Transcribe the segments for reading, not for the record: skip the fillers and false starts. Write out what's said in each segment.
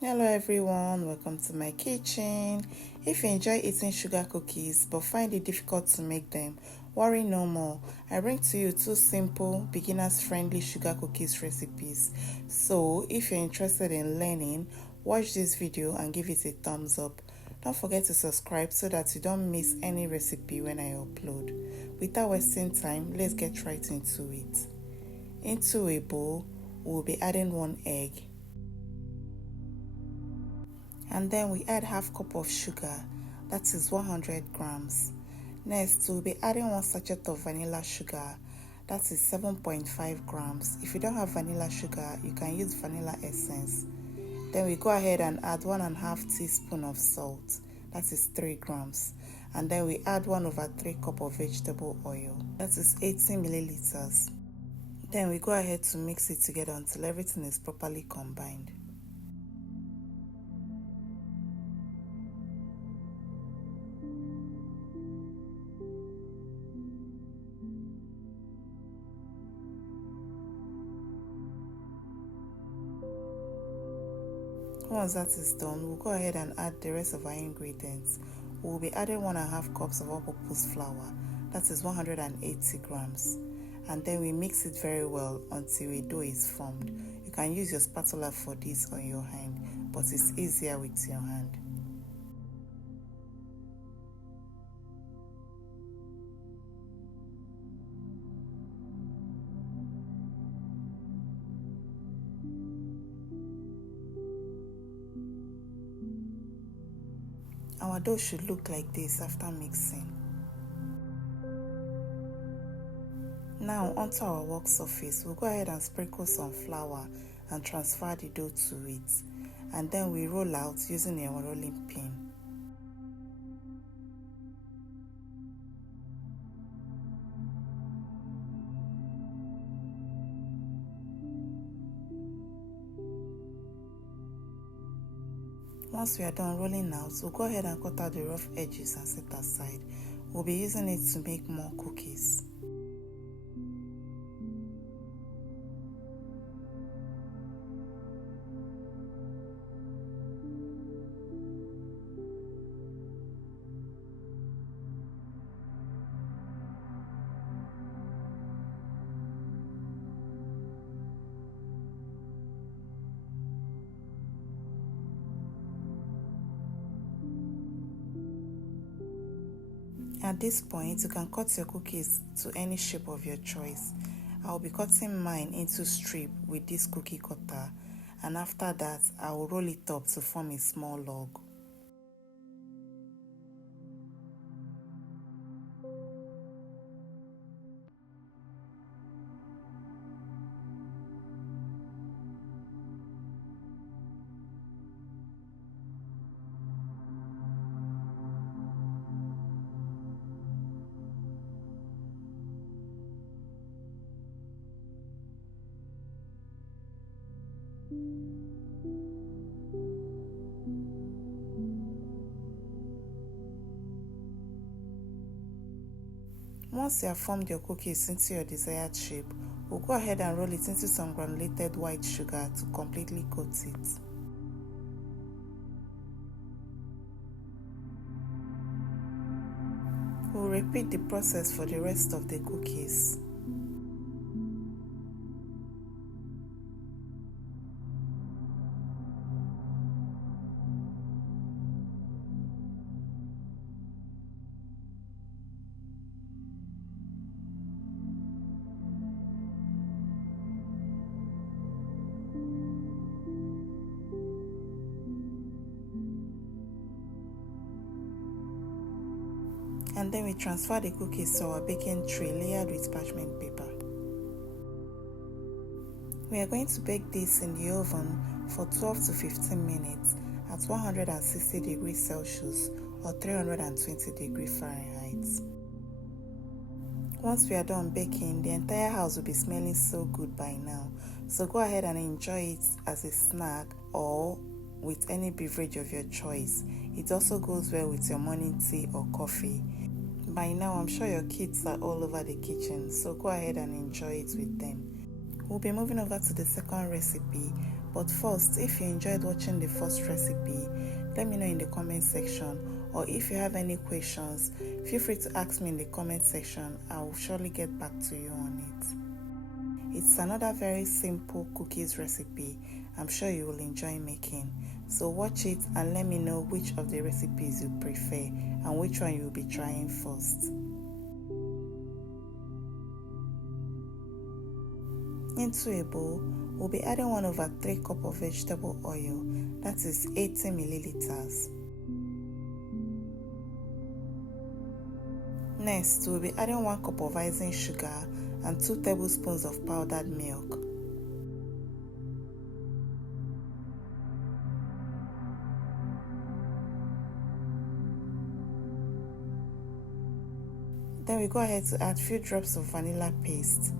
Hello everyone, welcome to my kitchen. If you enjoy eating sugar cookies but find it difficult to make them, worry no more. I bring to you two simple, beginners-friendly sugar cookies recipes. So if you're interested in learning, watch this video and give it a thumbs up. Don't forget to subscribe so that you don't miss any recipe when I upload. Without wasting time, let's get right into it. Into a bowl, we'll be adding 1 egg. And then we add half cup of sugar, that is 100 grams. Next, we'll be adding 1 sachet of vanilla sugar, that is 7.5 grams. If you don't have vanilla sugar, you can use vanilla essence. Then we go ahead and add 1.5 teaspoon of salt, that is 3 grams. And then we add 1/3 cup of vegetable oil, that is 80 milliliters. Then we go ahead to mix it together until everything is properly combined. Once that is done, we'll go ahead and add the rest of our ingredients. We'll be adding 1.5 cups of all-purpose flour, that is 180 grams. And then we mix it very well until a dough is formed. You can use your spatula for this or your hand, but it's easier with your hand. Our dough should look like this after mixing. Now onto our work surface, we'll go ahead and sprinkle some flour and transfer the dough to it. And then we roll out using a rolling pin. Once we are done rolling out, we'll go ahead and cut out the rough edges and set aside. We'll be using it to make more cookies. At this point, you can cut your cookies to any shape of your choice. I'll be cutting mine into strips with this cookie cutter, and after that, I will roll it up to form a small log. Once you have formed your cookies into your desired shape, we'll go ahead and roll it into some granulated white sugar to completely coat it. We'll repeat the process for the rest of the cookies. And then we transfer the cookies to our baking tray layered with parchment paper. We are going to bake this in the oven for 12 to 15 minutes at 160 degrees Celsius or 320 degrees Fahrenheit. Once we are done baking, the entire house will be smelling so good by now. So go ahead and enjoy it as a snack or with any beverage of your choice. It also goes well with your morning tea or coffee. By now, I'm sure your kids are all over the kitchen, so go ahead and enjoy it with them. We'll be moving over to the second recipe, But first, if you enjoyed watching the first recipe, let me know in the comment section, or if you have any questions, feel free to ask me in the comment section. I will surely get back to you on it. It's another very simple cookies recipe I'm sure you will enjoy making. So watch it and let me know which of the recipes you prefer and which one you will be trying first. Into a bowl, we'll be adding 1/3 cup of vegetable oil, that is 80 milliliters. Next, we'll be adding 1 cup of icing sugar and 2 tablespoons of powdered milk. Then we go ahead to add few drops of vanilla paste.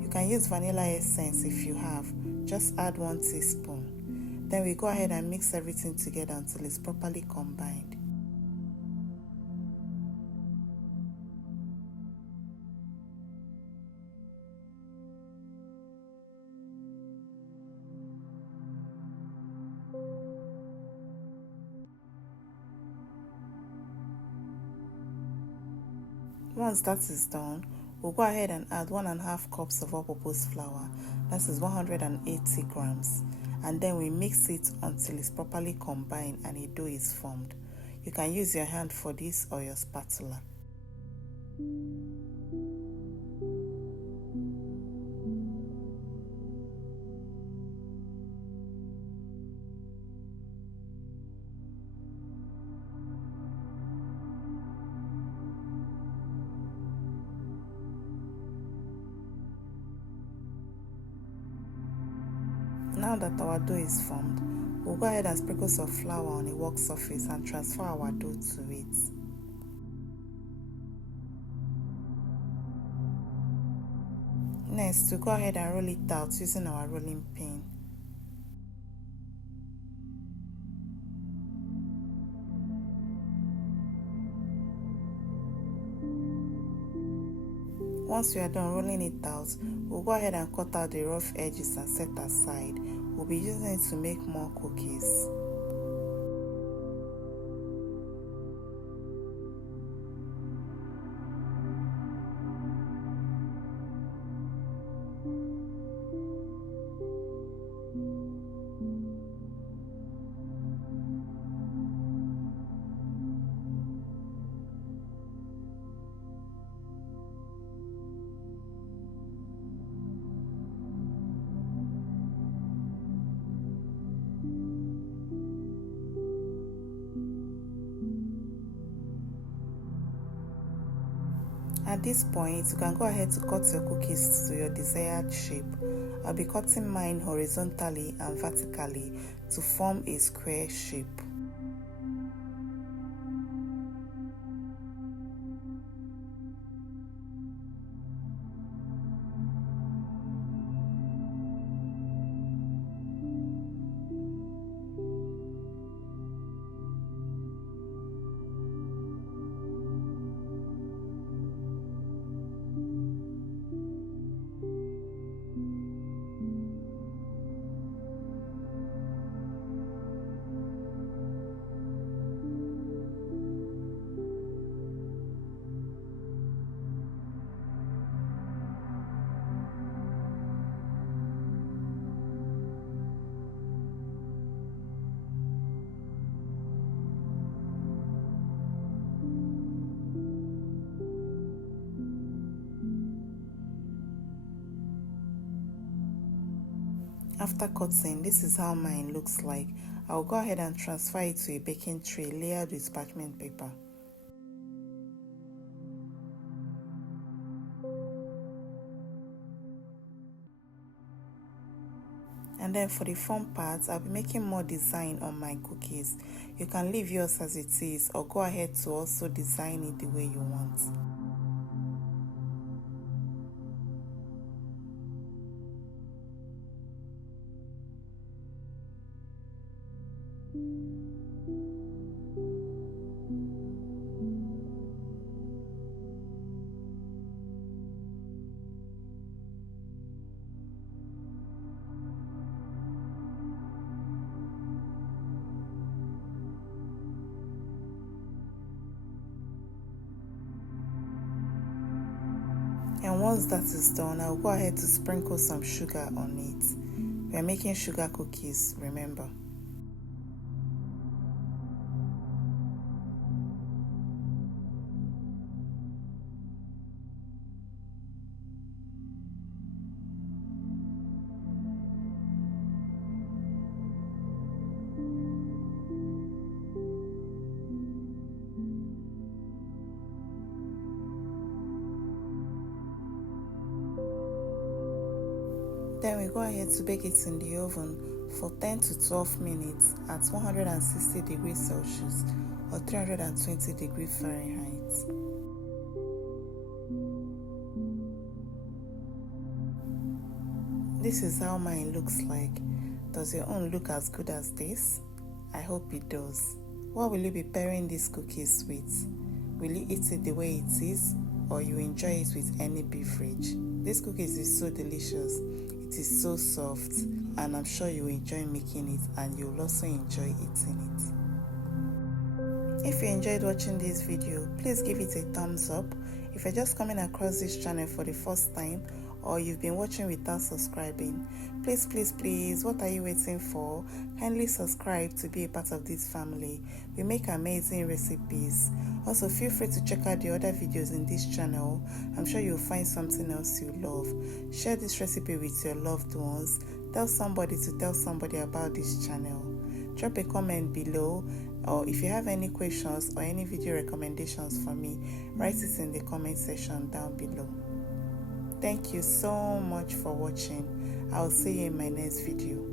You can use vanilla essence if you have, just add 1 teaspoon. Then we go ahead and mix everything together until it's properly combined. Once that is done, we'll go ahead and add 1.5 cups of all-purpose flour, that is 180 grams, and then we mix it until it's properly combined and a dough is formed. You can use your hand for this or your spatula. Now that our dough is formed, we'll go ahead and sprinkle some flour on a work surface and transfer our dough to it. Next, we'll go ahead and roll it out using our rolling pin. Once we are done rolling it out, we'll go ahead and cut out the rough edges and set aside. We'll be using it to make more cookies. At this point, you can go ahead to cut your cookies to your desired shape. I'll be cutting mine horizontally and vertically to form a square shape. After cutting, this is how mine looks like. I'll go ahead and transfer it to a baking tray layered with parchment paper. And then for the fun part, I'll be making more design on my cookies. You can leave yours as it is or go ahead to also design it the way you want. And once that is done, I'll go ahead to sprinkle some sugar on it. We are making sugar cookies, remember. Then we go ahead to bake it in the oven for 10 to 12 minutes at 160 degrees Celsius or 320 degrees Fahrenheit. This is how mine looks like. Does your own look as good as this? I hope it does. What will you be pairing these cookies with? Will you eat it the way it is, or you enjoy it with any beverage? This cookies is so delicious. It is so soft, and I'm sure you will enjoy making it, and you'll also enjoy eating it. If you enjoyed watching this video, please give it a thumbs up. If you're just coming across this channel for the first time, or you've been watching without subscribing, please, what are you waiting for? Kindly subscribe to be a part of this family. We make amazing recipes. Also, feel free to check out the other videos in this channel. I'm sure you'll find something else you love. Share this recipe with your loved ones. Tell somebody to tell somebody about this channel. Drop a comment below, or if you have any questions or any video recommendations for me, write it in the comment section down below. Thank you so much for watching. I'll see you in my next video.